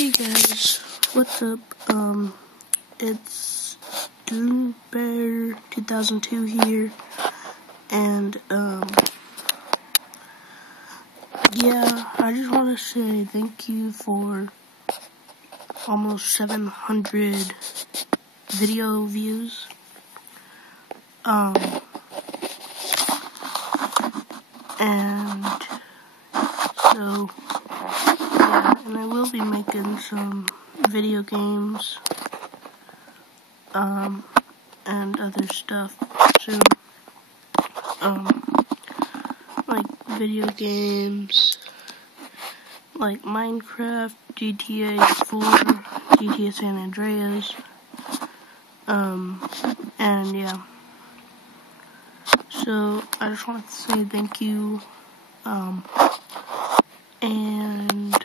Hey guys, what's up? It's Doombear 2002 here, and yeah, I just want to say thank you for almost 700 video views. And so yeah, and I will be making some video games, and other stuff soon. Like video games, like Minecraft, GTA 4, GTA San Andreas, and yeah. So I just wanted to say thank you, and